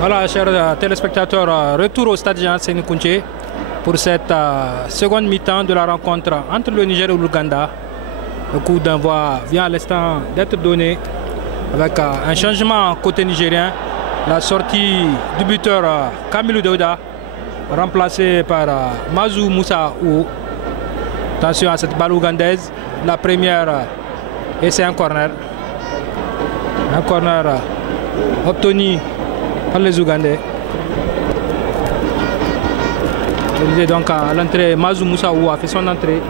Voilà, chers téléspectateurs, retour au stade Jean Séni Kountché pour cette seconde mi-temps de la rencontre entre le Niger et l'Ouganda. Le coup d'envoi vient à l'instant d'être donné avec un changement côté nigérien. La sortie du buteur Kamilou Daouda, remplacé par Mazou Moussa Ou. Attention à cette balle ougandaise. La première, et c'est un corner. Un corner obtenu par les Ougandais. Il est donc à l'entrée, Mazou Moussa Ou a fait son entrée.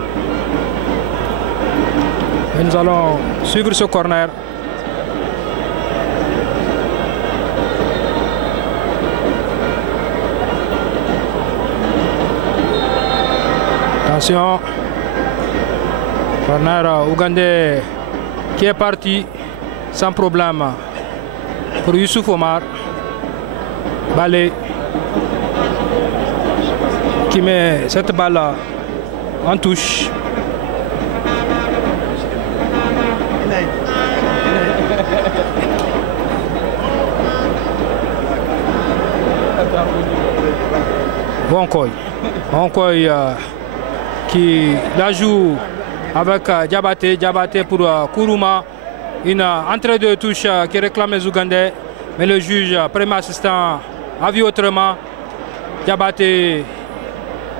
Et nous allons suivre ce corner. Attention, corner ougandais qui est parti sans problème pour Youssouf Omar. Balé qui met cette balle en touche. Onkoy qui la joue avec Diabaté pour Kourouma. Une entrée de touche qui réclame les Ougandais, mais le juge, premier assistant, a vu autrement. Diabaté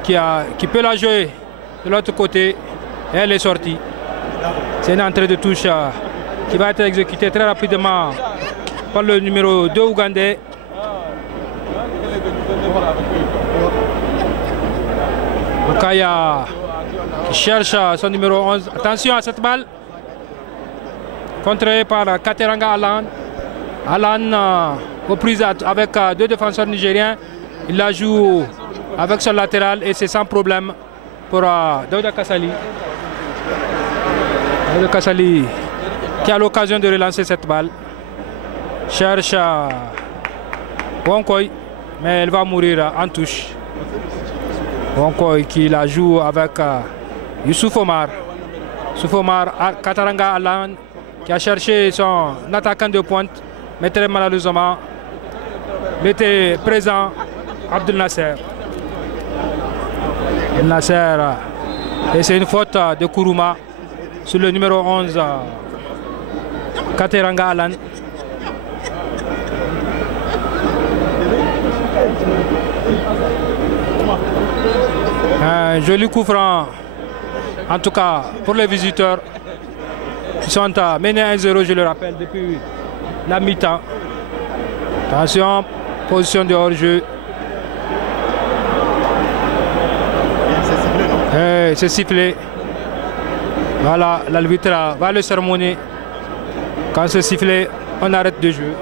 qui peut la jouer de l'autre côté, et elle est sortie. C'est une entrée de touche qui va être exécutée très rapidement par le numéro 2 ougandais. Okaya qui cherche son numéro 11. Attention à cette balle. Contrée par Kateranga Alan. Alan aux prises avec deux défenseurs nigériens. Il la joue avec son latéral et c'est sans problème pour Daouda Kassali. Daouda Kassali qui a l'occasion de relancer cette balle. Cherche Wonkoy, mais elle va mourir en touche. Wonkoy qui la joue avec Youssouf Omar. Youssouf Omar, Kataranga Alan qui a cherché son attaquant de pointe, mais très malheureusement, il était présent, Abdel Nasser. El Nasser, et c'est une faute de Kourouma sur le numéro 11, Kateranga Alan. Un joli coup franc, en tout cas pour les visiteurs. Ils sont menés 1-0, je le rappelle, depuis la mi-temps. Attention, position de hors-jeu. C'est sifflé. Voilà, l'arbitre va le sermonner. Quand c'est sifflé, on arrête de jeu.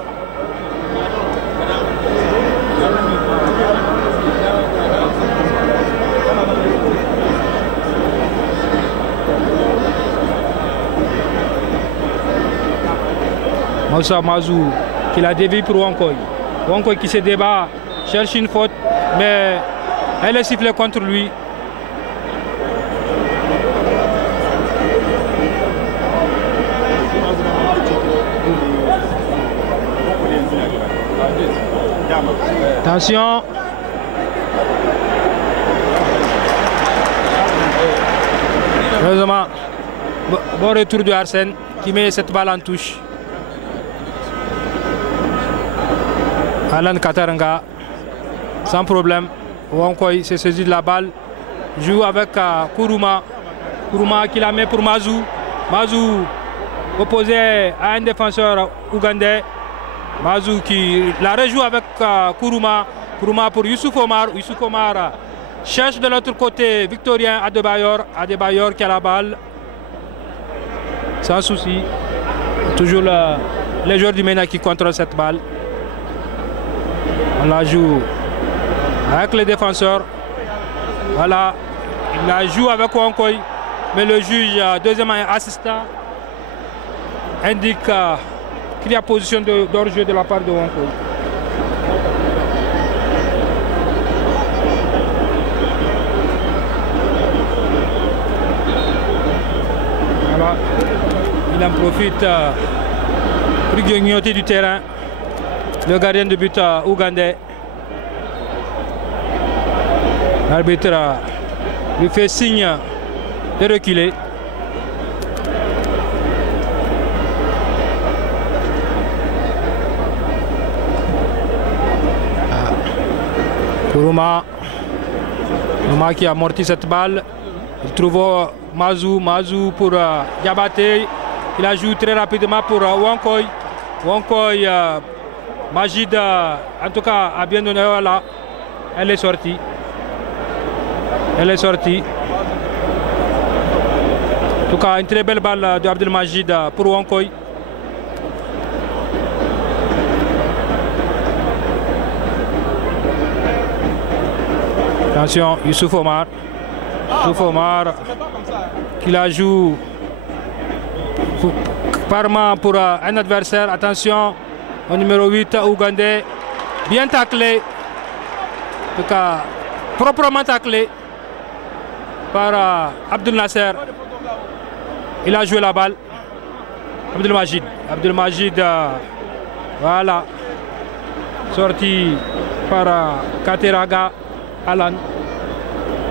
Moussa Mazou qui la dévie pour Wonkoy. Wonkoy qui se débat, cherche une faute, mais elle est sifflée contre lui. Attention. Heureusement, bon retour de Arsène qui met cette balle en touche. Alan Kataranga, sans problème. Wonkoy s'est saisi de la balle, joue avec Kourouma. Kourouma qui la met pour Mazou. Mazou opposé à un défenseur ougandais. Mazou qui la rejoue avec Kourouma. Kourouma pour Youssouf Omar. Youssouf Omar cherche de l'autre côté Victorien Adebayor. Adebayor qui a la balle. Sans souci. Toujours les joueurs du MENA qui contrôlent cette balle. On la joue avec les défenseurs. Voilà, Il la joue avec Wankoy, mais le juge, deuxième assistant, indique qu'il y a position d'hors-jeu de la part de Wankoy. Voilà, il en profite pour grignoter du terrain le gardien de but ougandais. L'arbitre lui fait signe de reculer. Kuruma qui a amorti cette balle. Il trouve Mazou pour Diabaté. Il la joue très rapidement pour Wankoy. Wankoy, Majid, en tout cas, a bien donné là. Elle est sortie. Elle est sortie. En tout cas, une très belle balle de Abdelmajid pour Wankoy. Attention, Youssouf Omar. Youssouf Omar qui la joue parement pour un adversaire. Attention, au numéro 8, ougandais. Bien taclé. En tout cas, proprement taclé par Abdel Nasser. Il a joué la balle. Abdelmajid. Abdelmajid, voilà. Sorti par Kateraga Alan.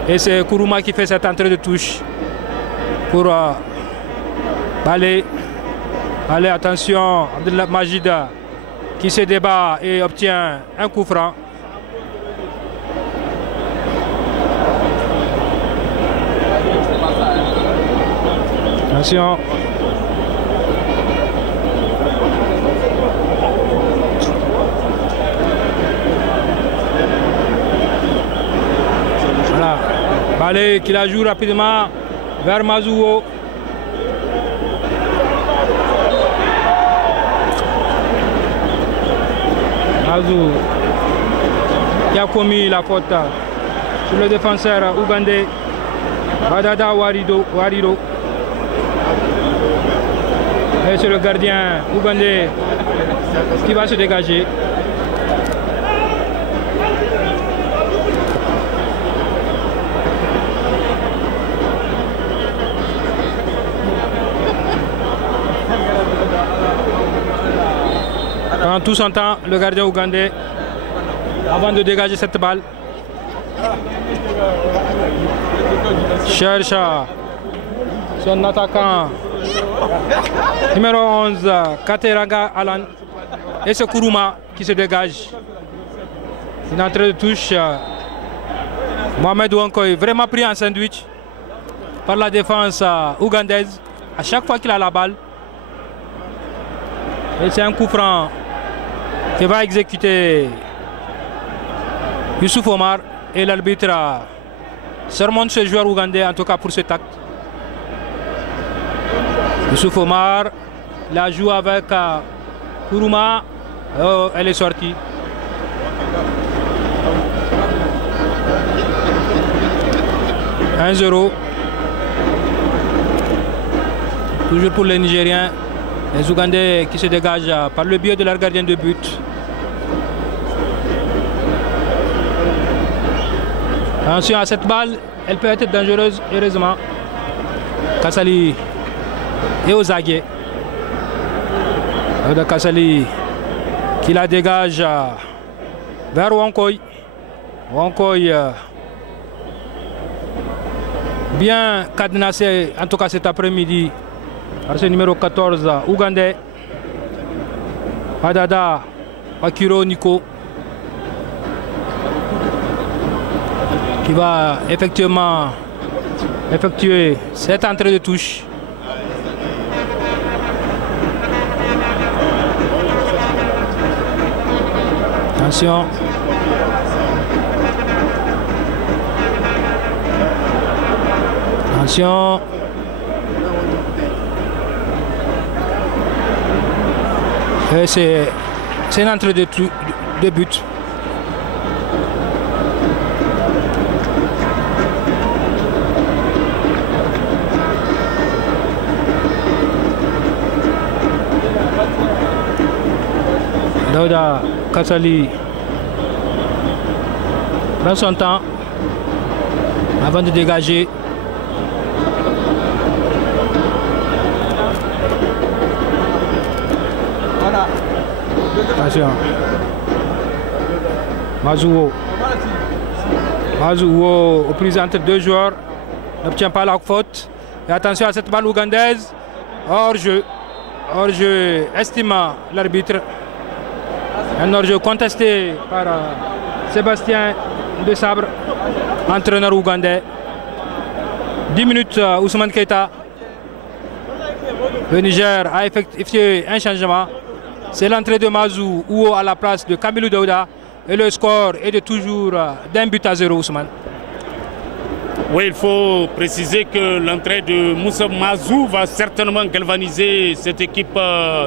Et c'est Kuruma qui fait cette entrée de touche pour Balé. Allez, attention, Abdelmajid qui se débat et obtient un coup franc. Attention. Voilà. Balé qui la joue rapidement vers Mazouo. Mazou qui a commis la faute sur le défenseur ougandais Badada Warido. Et c'est le gardien ougandais qui va se dégager. Pendant tout son temps, le gardien ougandais, avant de dégager cette balle, cherche son attaquant numéro 11, Kateraga Alan. Et c'est Kuruma qui se dégage. Une entrée de touche. Mohamed Wankoy vraiment pris en sandwich par la défense ougandaise à chaque fois qu'il a la balle. Et c'est un coup franc qui va exécuter Youssouf Omar. Et l'arbitre surmonte ce joueur ougandais, en tout cas pour cet acte. Youssouf Omar la joue avec Kuruma. Oh, elle est sortie. « 1-0. Toujours pour les Nigériens. Les Ougandais qui se dégagent par le biais de leur gardien de but. Attention à cette balle, elle peut être dangereuse, heureusement. Kassali et aux aguets. Kassali qui la dégage vers Wankoy. Wankoy bien cadenassé, en tout cas cet après-midi, par ce numéro 14 ougandais. Adada Akiro Nico qui va effectuer cette entrée de touche. Attention. Attention. Et c'est une entrée de but. Daouda Kassali prend son temps avant de dégager. Attention. Mazouo. Mazouo aux prises entre deux joueurs. N'obtient pas la faute. Et attention à cette balle ougandaise. Hors-jeu. Hors-jeu, estime l'arbitre. Un hors-jeu contesté par Sébastien de Sabre, entraîneur ougandais. 10 minutes, Ousmane Keita. Le Niger a effectué un changement. C'est l'entrée de Mazou Ouo à la place de Kamilou Daouda. Et le score est de toujours d'1-0, Ousmane. Oui, il faut préciser que l'entrée de Moussa Mazou va certainement galvaniser cette équipe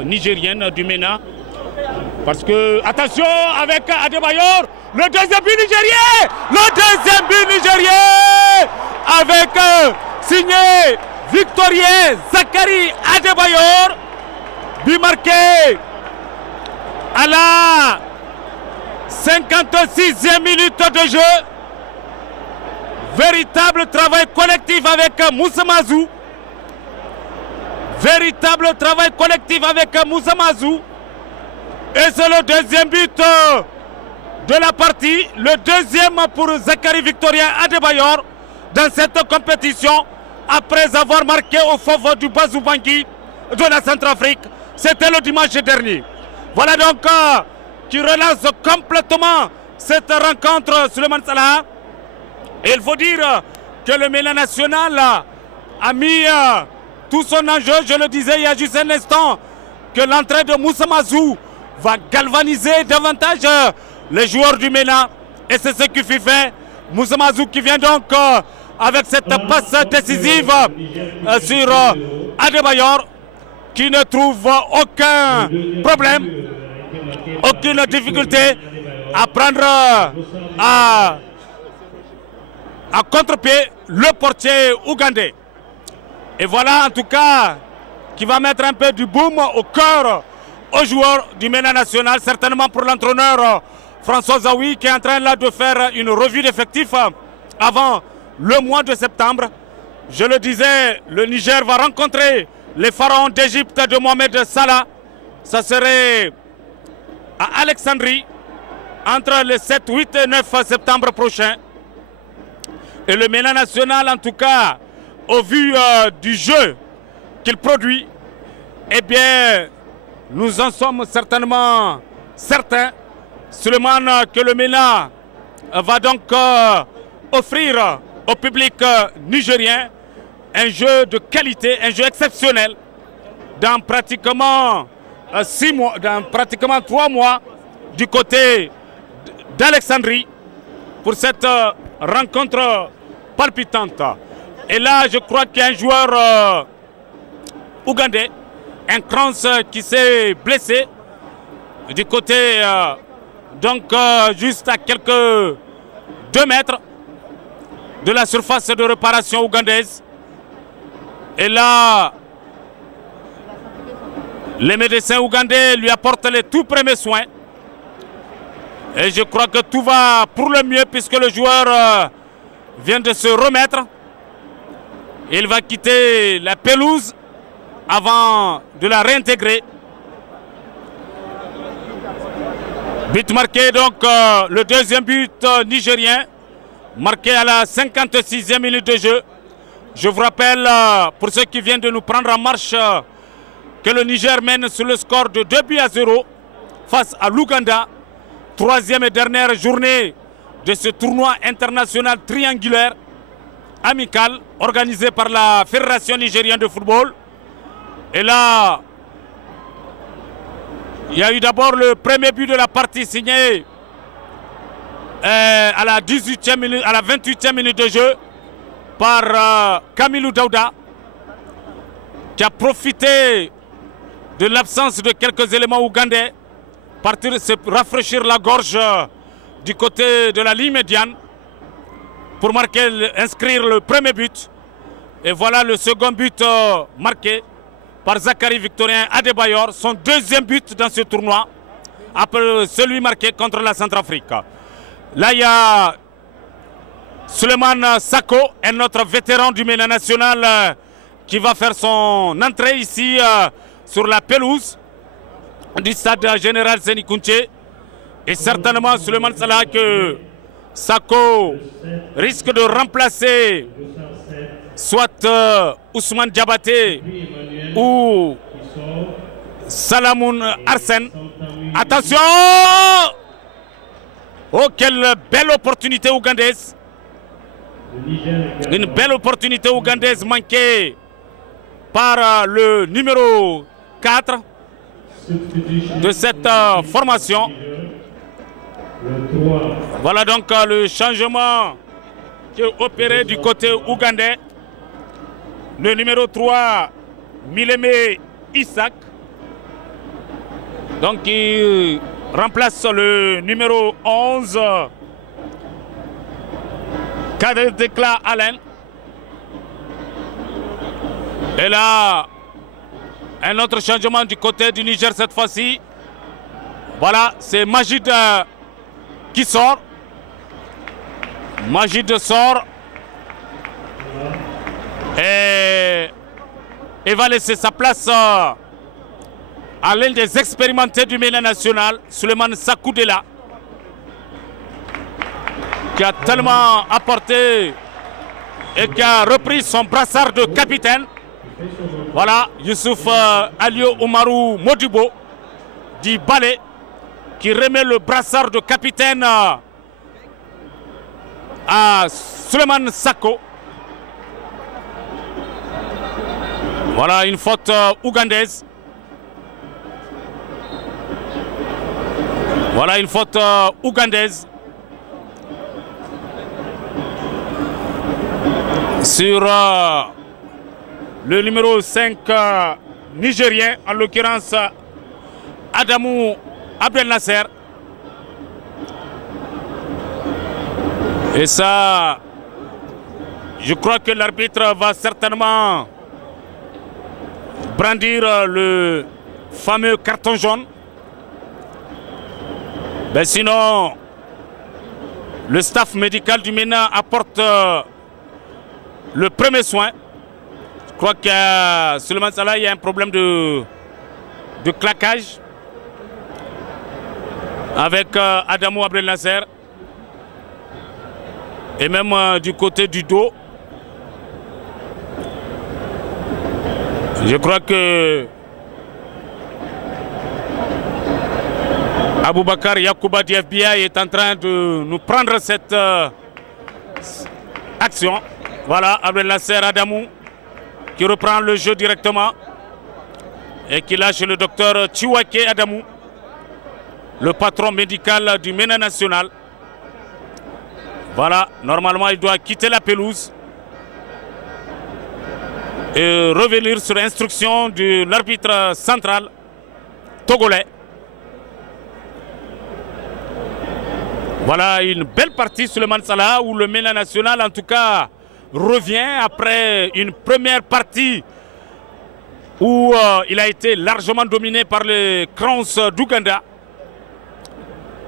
nigérienne du MENA. Parce que, attention, avec Adebayor, le deuxième but nigérien! Le deuxième but nigérien! Avec signé victorien Zachary Adebayor. But marqué à la 56e minute de jeu. Véritable travail collectif avec Moussa Mazou. Véritable travail collectif avec Moussa Mazou. Et c'est le deuxième but de la partie. Le deuxième pour Zachary Victorien Adebayor dans cette compétition. Après avoir marqué au fauve du Bazou Bangui de la Centrafrique. C'était le dimanche dernier. Voilà donc qui relance complètement cette rencontre Souleymane Salah. Et il faut dire que le MENA national a mis tout son enjeu. Je le disais il y a juste un instant, que l'entrée de Moussa Mazou va galvaniser davantage les joueurs du MENA. Et c'est ce qui fait fait. Moussa Mazou qui vient donc avec cette passe décisive sur Adebayor, qui ne trouve aucun problème, aucune difficulté à prendre à contre-pied le portier ougandais. Et voilà en tout cas qui va mettre un peu du boom au cœur aux joueurs du MENA national, certainement pour l'entraîneur François Zawi qui est en train là de faire une revue d'effectifs avant le mois de septembre. Je le disais, le Niger va rencontrer les pharaons d'Égypte de Mohamed Salah. Ça serait à Alexandrie entre le 7, 8 et 9 septembre prochain. Et le MENA national, en tout cas, au vu du jeu qu'il produit, eh bien, nous en sommes certainement certains, seulement que le MENA va donc offrir au public nigérien un jeu de qualité, un jeu exceptionnel, dans pratiquement 6 mois, dans pratiquement 3 mois, du côté d'Alexandrie, pour cette rencontre palpitante. Et là, je crois qu'il y a un joueur ougandais, un Krans qui s'est blessé du côté, donc juste à quelques 2 mètres de la surface de réparation ougandaise. Et là, les médecins ougandais lui apportent les tout premiers soins. Et je crois que tout va pour le mieux puisque le joueur vient de se remettre. Il va quitter la pelouse avant de la réintégrer. But marqué donc, le deuxième but nigérien, marqué à la 56e minute de jeu. Je vous rappelle, pour ceux qui viennent de nous prendre en marche, que le Niger mène sur le score de 2-0 face à l'Ouganda. 3e et dernière journée de ce tournoi international triangulaire amical organisé par la Fédération nigérienne de football. Et là, il y a eu d'abord le premier but de la partie signé à la 18e minute, à la 28e minute de jeu par Kamilou Daouda, qui a profité de l'absence de quelques éléments ougandais, partir se rafraîchir la gorge du côté de la ligne médiane pour marquer, inscrire le premier but. Et voilà le second but marqué par Zachary Victorien Adebayor, son deuxième but dans ce tournoi. après celui marqué contre la Centrafrique. Là, il y a Souleymane Sako, un autre vétéran du MENA national qui va faire son entrée ici sur la pelouse du stade général Séni Kountché. Et certainement, Souleymane Salah, que Sako risque de remplacer soit Ousmane Diabaté ou Salamoun Arsène. Attention! Oh, quelle belle opportunité ougandaise! Une belle opportunité ougandaise manquée par le numéro 4 de cette formation. Voilà donc le changement qui est opéré du côté ougandais. Le numéro 3, Mileme Isaac. Donc il remplace le numéro 11, Kadekla Allen. Et là, un autre changement du côté du Niger cette fois-ci. Voilà, c'est Majid qui sort. Majid sort. Et va laisser sa place à l'un des expérimentés du MENA national, Souleymane Sakoudela, qui a tellement apporté et qui a repris son brassard de capitaine. Voilà, Youssouf Alio Oumarou Modibo, dit Balé, qui remet le brassard de capitaine à Souleymane Sako. Voilà une faute ougandaise. Voilà une faute ougandaise sur le numéro 5 nigérien, en l'occurrence Adamou Abdel Nasser. Et ça, je crois que l'arbitre va certainement brandir le fameux carton jaune. Mais sinon, le staff médical du MENA apporte le premier soin. Je crois que Souleymane Salah, il y a un problème de claquage avec Adamou Abdel Nasser. Et même du côté du dos. Je crois que Aboubakar Yakouba du FBI est en train de nous prendre cette action. Voilà, Abdel Nasser Adamou qui reprend le jeu directement et qui lâche le docteur Chiwake Adamou, le patron médical du MENA national. Voilà, normalement il doit quitter la pelouse et revenir sur instruction de l'arbitre central togolais. Voilà une belle partie sur le Souleymane Salah où le MENA national en tout cas revient après une première partie où il a été largement dominé par les Crowns d'Ouganda.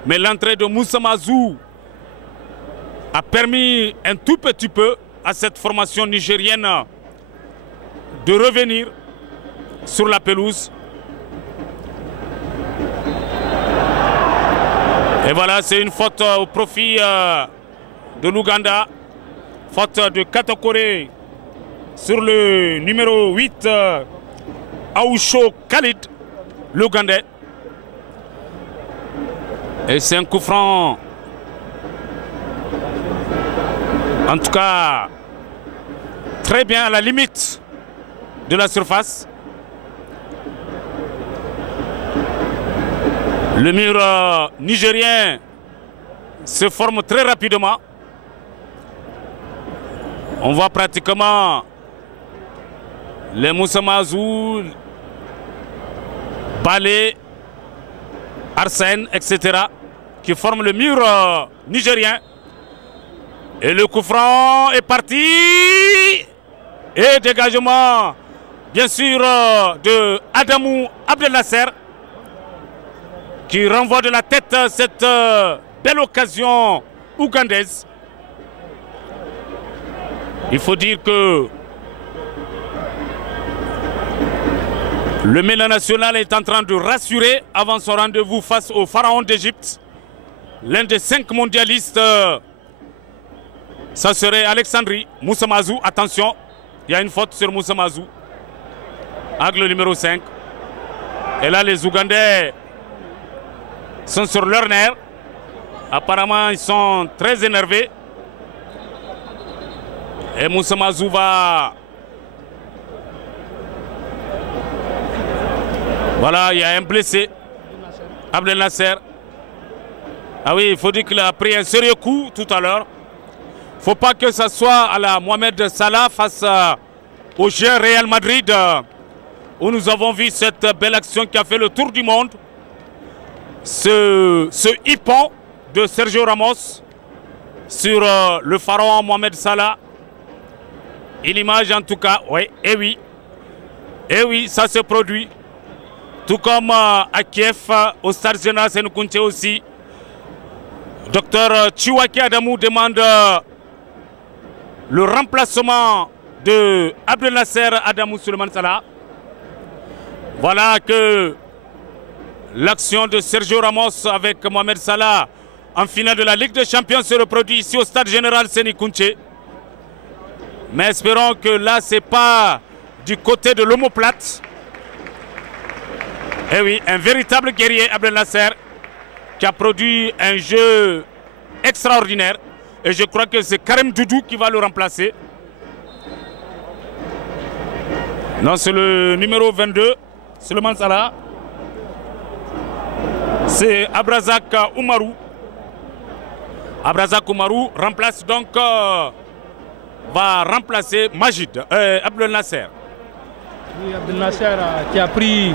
Mais l'entrée de Moussa Mazou a permis un tout petit peu à cette formation nigérienne de revenir sur la pelouse. Et voilà, c'est une faute au profit de l'Ouganda. Faute de Katakore sur le numéro 8, Aoucho Khalid, l'Ougandais. Et c'est un coup franc. En tout cas, très bien à la limite de la surface. Le mur nigérien se forme très rapidement. On voit pratiquement les Moussa Mazou, Balé, Arsène, etc. qui forment le mur nigérien. Et le coup franc est parti. Et dégagement, bien sûr, de Adamou Abdel Nasser. qui renvoie de la tête cette belle occasion ougandaise. Il faut dire que le MENA national est en train de rassurer avant son rendez-vous face au pharaon d'Égypte. L'un des 5 mondialistes, ça serait Alexandrie Moussa Mazou. Attention, il y a une faute sur Moussa Mazou. Angle numéro 5. Et là, les Ougandais sont sur leur nerf. Apparemment, ils sont très énervés. Et Moussa Mazou va... Voilà, il y a un blessé. Abdel Nasser. Ah oui, il faut dire qu'il a pris un sérieux coup tout à l'heure. Il ne faut pas que ça soit à la Mohamed Salah face au jeune Real Madrid, où nous avons vu cette belle action qui a fait le tour du monde. Ce hippon de Sergio Ramos sur le pharaon Mohamed Salah. Une image en tout cas, oui, et oui. Et oui, ça se produit. Tout comme à Kiev, au stade général Sénoukounté aussi. Docteur Chiwaki Adamou demande le remplacement de Abdel Nasser Adamou Suleiman Salah. Voilà que l'action de Sergio Ramos avec Mohamed Salah en finale de la Ligue des Champions se reproduit ici au stade général Sénoukounté. Mais espérons que là, ce n'est pas du côté de l'omoplate. Eh oui, un véritable guerrier, Abdel Nasser, qui a produit un jeu extraordinaire. Et je crois que c'est Karim Doudou qui va le remplacer. Non, c'est le numéro 22, Suleiman Salah. C'est Abrazak Oumarou. Abrazak Oumarou remplace donc, va remplacer Majid, Abdel Nasser. Oui, Abdel Nasser qui a pris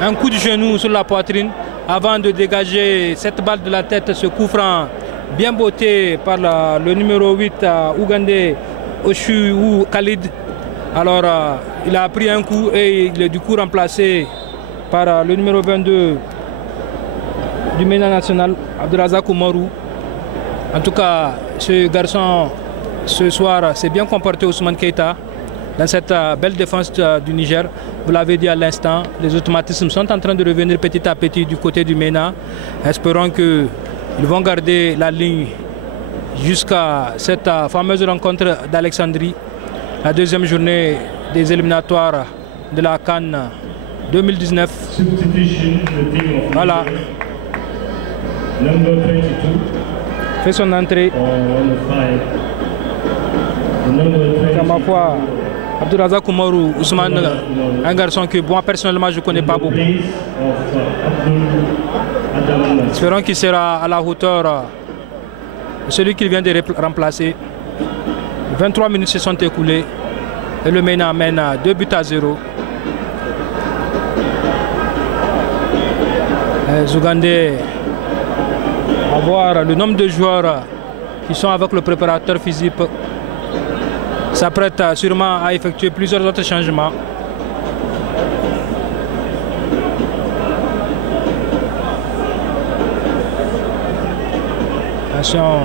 un coup de genou sur la poitrine avant de dégager cette balle de la tête, ce coup franc bien botté par le numéro 8 ougandais Oshu ou Khalid. Alors il a pris un coup et il est du coup remplacé par le numéro 22 du MENA national, Abdelrazak Oumarou. En tout cas, ce garçon ce soir s'est bien comporté, Ousmane Keita, dans cette belle défense du Niger. Vous l'avez dit à l'instant, les automatismes sont en train de revenir petit à petit du côté du MENA. Espérons qu'ils vont garder la ligne jusqu'à cette fameuse rencontre d'Alexandrie, la deuxième journée des éliminatoires de la CAN 2019. Voilà. Fait son entrée. Ma foi, Abdelrazak Oumarou, Ousmane, un garçon que moi personnellement je ne connais pas beaucoup. Espérons qu'il sera à la hauteur de celui qu'il vient de remplacer. 23 minutes se sont écoulées et le MENA mène 2-0. Les Ougandais, à voir le nombre de joueurs qui sont avec le préparateur physique, s'apprête sûrement à effectuer plusieurs autres changements. Attention,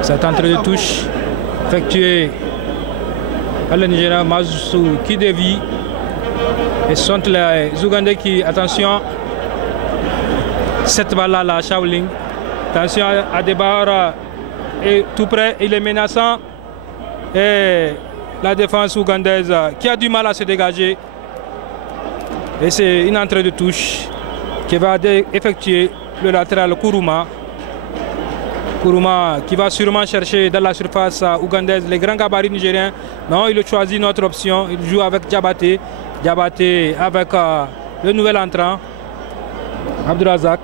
cette entrée de touche effectuée par le Nigérien Mazou qui dévie. Et ce sont les Ougandais qui, attention, cette balle-là, la Shaolin. Attention à Debar est tout près, il est menaçant. Et la défense ougandaise qui a du mal à se dégager. Et c'est une entrée de touche qui va effectuer le latéral Kourouma. Kourouma qui va sûrement chercher dans la surface ougandaise les grands gabarits nigériens. Non, il a choisi notre option. Il joue avec Diabaté. Diabaté avec le nouvel entrant, Abdelrazak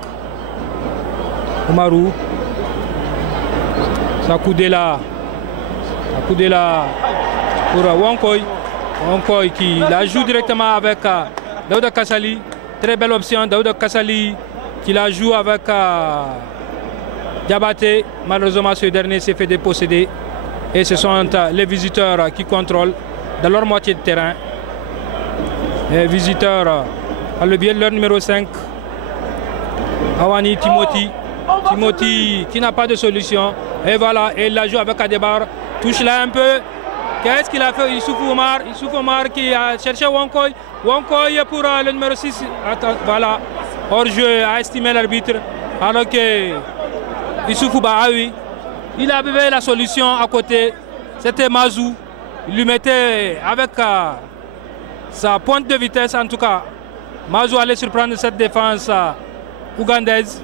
Oumarou. Sakoudela pour Wankoy. Wankoy qui la joue directement avec Daouda Kassali. Très belle option. Daouda Kassali qui la joue avec Diabaté. Malheureusement, ce dernier s'est fait déposséder. Et ce sont les visiteurs qui contrôlent dans leur moitié de terrain. Les visiteurs, par le biais de leur numéro 5, Awani Timothy. Timothy qui n'a pas de solution. Et voilà, et il la joue avec Adebar. Touche là un peu. Qu'est-ce qu'il a fait? Youssouf Omar qui a cherché Wankoy. Wankoy pour le numéro 6. Attends, voilà. Hors-jeu a estimé l'arbitre. Alors que Youssouf Bahawi, il avait la solution à côté. C'était Mazou. Il lui mettait avec sa pointe de vitesse en tout cas. Mazou allait surprendre cette défense ougandaise.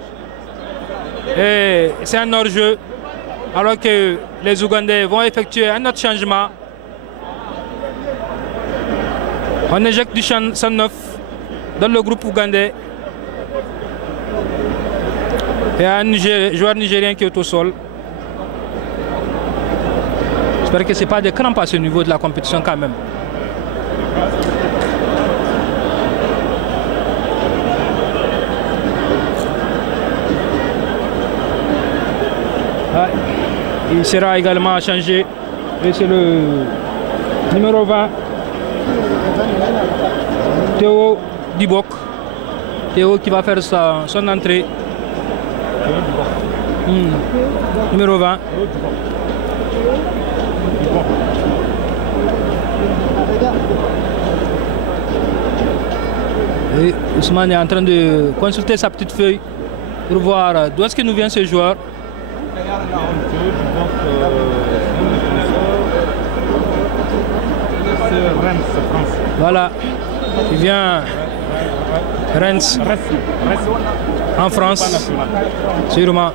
Et c'est un hors-jeu. Alors que les Ougandais vont effectuer un autre changement. On éjecte du 109 dans le groupe ougandais. Il y a un joueur nigérien qui est au sol. J'espère que ce n'est pas des crampes à ce niveau de la compétition quand même. Ah, il sera également changé. Et c'est le numéro 20. Théo Dibok. Théo qui va faire son entrée. Numéro 20. Et Ousmane est en train de consulter sa petite feuille pour voir d'où est-ce que nous vient ce joueur. Voilà, il vient Reims en France, sûrement.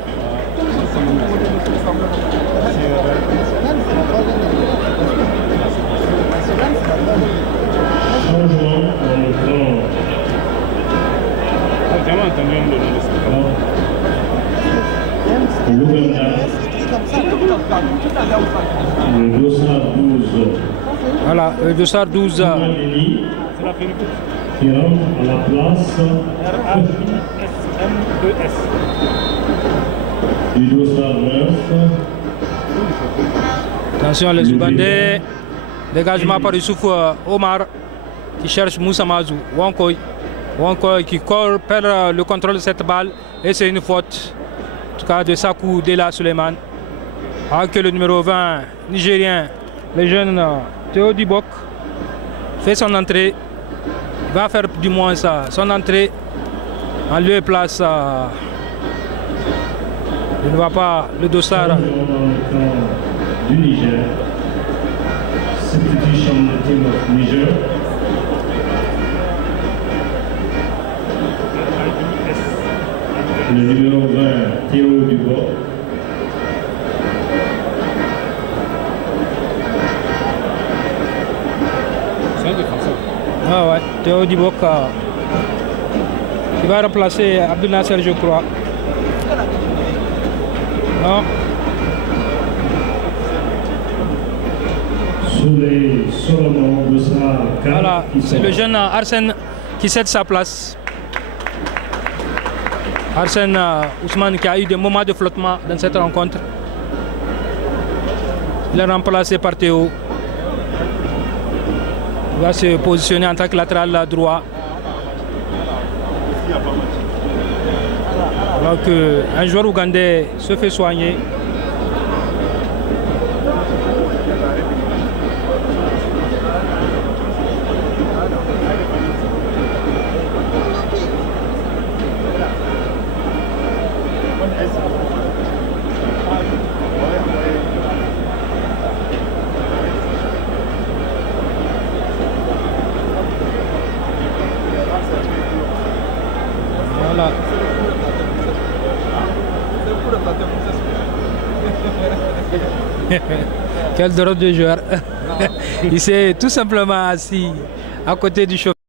Le dossard 12. Voilà, le dossard 12. Qui rentre à la place du dossard 9. Attention les Ougandais. Dégagement par Youssouf Omar qui cherche Moussa Mazou. Wankoy qui perd le contrôle de cette balle et c'est une faute. En tout cas de Sakou Dela Suleiman. Alors que le numéro 20 nigérien, le jeune Théo Dibok, fait son entrée. Il va faire du moins son entrée en lieu et place. Je ne vois pas le dossard. Du Niger. Substitution de team of Niger. Le numéro 20, Théo Dibok. Ah ouais, Théo Dibok qui va remplacer Abdel Nasser, je crois. Non. Voilà, c'est le jeune Arsène qui cède sa place. Arsène Ousmane qui a eu des moments de flottement dans cette rencontre. Il est remplacé par Théo. Il va se positionner en tant que latéral droit. Alors qu'un joueur ougandais se fait soigner. Voilà. Quel drôle de joueur. Il s'est tout simplement assis à côté du chauffeur.